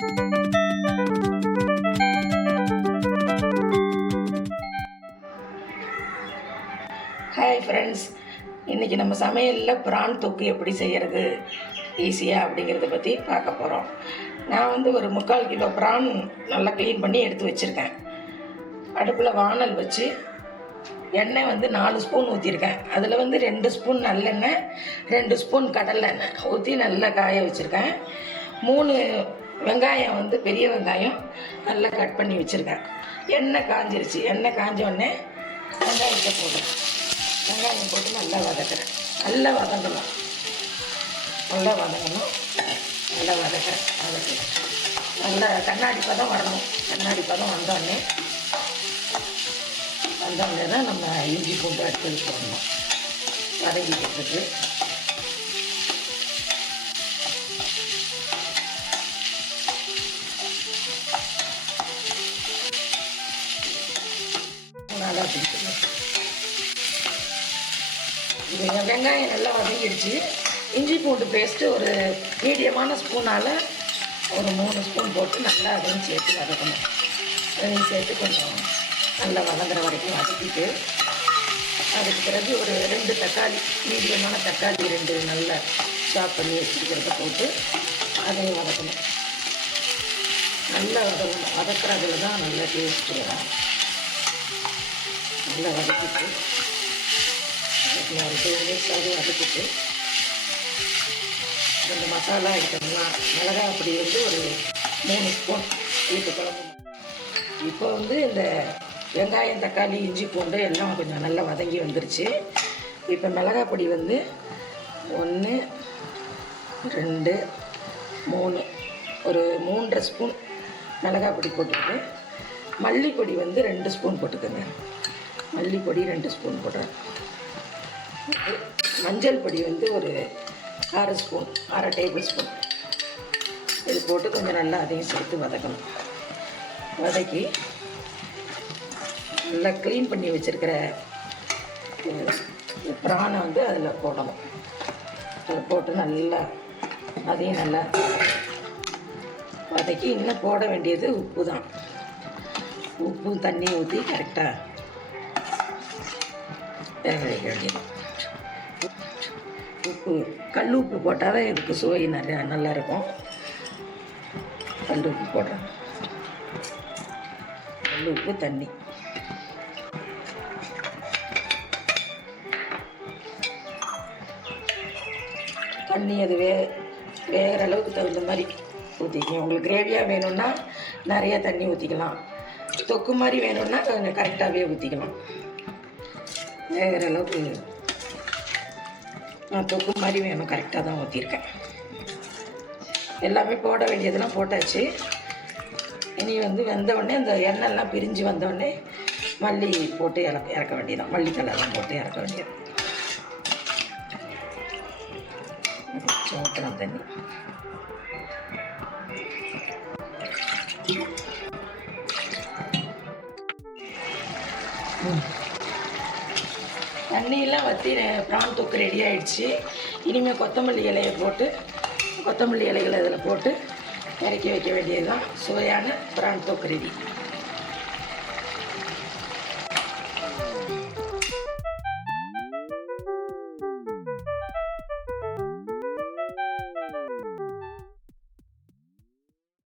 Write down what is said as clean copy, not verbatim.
Hi friends, இன்றைக்கி நம்ம சமையலில் பிரான் தொக்கு எப்படி செய்கிறது ஈஸியாக அப்படிங்கிறத பற்றி பார்க்க போகிறோம். நான் வந்து ஒரு 3/4 கிலோ பிரான் நல்லா க்ளீன் பண்ணி எடுத்து வச்சுருக்கேன். அடுப்பில் வானல் வச்சு எண்ணெய் வந்து 4 ஸ்பூன் ஊற்றிருக்கேன். அதில் வந்து 2 ஸ்பூன் நல்லெண்ணெய், 2 ஸ்பூன் கடலெண்ணெய் ஊற்றி நல்லா காய வச்சுருக்கேன். 3 வெங்காயம் வந்து பெரிய வெங்காயம் நல்லா கட் பண்ணி வச்சுருக்கேன். எண்ணெய் காஞ்சிருச்சு. எண்ணெய் காஞ்சோடனே வெங்காயத்தை போடுறேன். வெங்காயம் போட்டு நல்லா வதக்கிறேன். நல்லா வதங்கணும். நல்லா வதக்கிறேன். நல்லா கண்ணாடி பதம் வரணும். கண்ணாடி பதம் வந்தோடனே தான் நம்ம இஞ்சி பூண்டு எடுத்து போடணும். வதங்கிக்கிறதுக்கு நல்லா பிடிக்கணும். வெங்காயம் நல்லா வதங்கிடுச்சு. இஞ்சி பூண்டு பேஸ்ட்டு ஒரு மீடியமான ஸ்பூனால் ஒரு 3 ஸ்பூன் போட்டு நல்லா அதையும் சேர்த்து வதக்கணும். அதையும் சேர்த்து கொஞ்சம் நல்லா வதங்குற வரைக்கும் வதக்கிட்டு, அதுக்கு பிறகு ஒரு 2 தக்காளி, மீடியமான தக்காளி 2 நல்லா சாப் பண்ணி வச்சுக்கிறத போட்டு அதையும் வதக்கணும். நல்லா வதக்கணும். வதக்கிறதுல தான் நல்லா டேஸ்ட் வரும். நல்லா வதக்கிட்டு ஒரு 2 நிமிஷம் வதக்கிட்டு இந்த மசாலா ஐட்டம்லாம் மிளகாய் பொடி வந்து ஒரு 3 ஸ்பூன் வீட்டு குழம்பு. இப்போ வந்து இந்த வெங்காயம், தக்காளி, இஞ்சி பூண்டு எல்லாம் கொஞ்சம் நல்லா வதங்கி வந்துருச்சு. இப்போ மிளகாய் பொடி வந்து 1 2 3 ஒரு 3.5 ஸ்பூன் மிளகாய் பொடி போட்டுக்கிட்டு, மல்லிப்பொடி வந்து 2 ஸ்பூன் போட்டுக்கோங்க. மல்லிப்பொடி 2 ஸ்பூன் போடுறேன். மஞ்சள் பொடி வந்து ஒரு 1/2 ஸ்பூன், 1/2 டேபிள் ஸ்பூன் இது போட்டு கொஞ்சம் நல்லா அதையும் சேர்த்து வதக்கணும். வதக்கி நல்லா க்ளீன் பண்ணி வச்சுருக்கிற பிரானை வந்து அதில் போடணும். அதை போட்டு நல்லா அதையும் நல்லா வதக்கி, இன்னும் போட வேண்டியது உப்பு தான். உப்பு தண்ணி ஊற்றி கரெக்டாக வேக வைக்க வேண்டியது. உப்பு கல் உப்பு போட்டால் தான் இதுக்கு சுவை நிறையா நல்லாயிருக்கும். கல் உப்பு போடுறேன். கல் உப்பு, தண்ணி அது வேகிற அளவுக்கு தகுந்த மாதிரி ஊற்றிக்கலாம். உங்களுக்கு கிரேவியாக வேணும்னா நிறையா தண்ணி ஊற்றிக்கலாம். தொக்கு மாதிரி வேணும்னா கொஞ்சம் கரெக்டாகவே ஊற்றிக்கலாம். வேகிற அளவுக்கு நான் தொக்கு மாதிரி வேணும், கரெக்டாக தான் ஊற்றிருக்கேன். எல்லாமே போட வேண்டியதெல்லாம் போட்டாச்சு. இனி வந்து வெந்தவுடனே இந்த எண்ணெய்லாம் பிரிஞ்சு வந்தோடனே மல்லி போட்டு இறக்க வேண்டியதான். மல்லித்தலைலாம் போட்டு இறக்க வேண்டியது. ஊற்றலாம் தண்ணி. தண்ணியெல்லாம் வற்றி பிரான் தொக்கு ரெடி ஆகிடுச்சு. இனிமேல் கொத்தமல்லி இலையை போட்டு, கொத்தமல்லி இலைகளை இதில் போட்டு இறக்கி வைக்க வேண்டியது தான். சுவையான பிரான் தொக்கு ரெடி.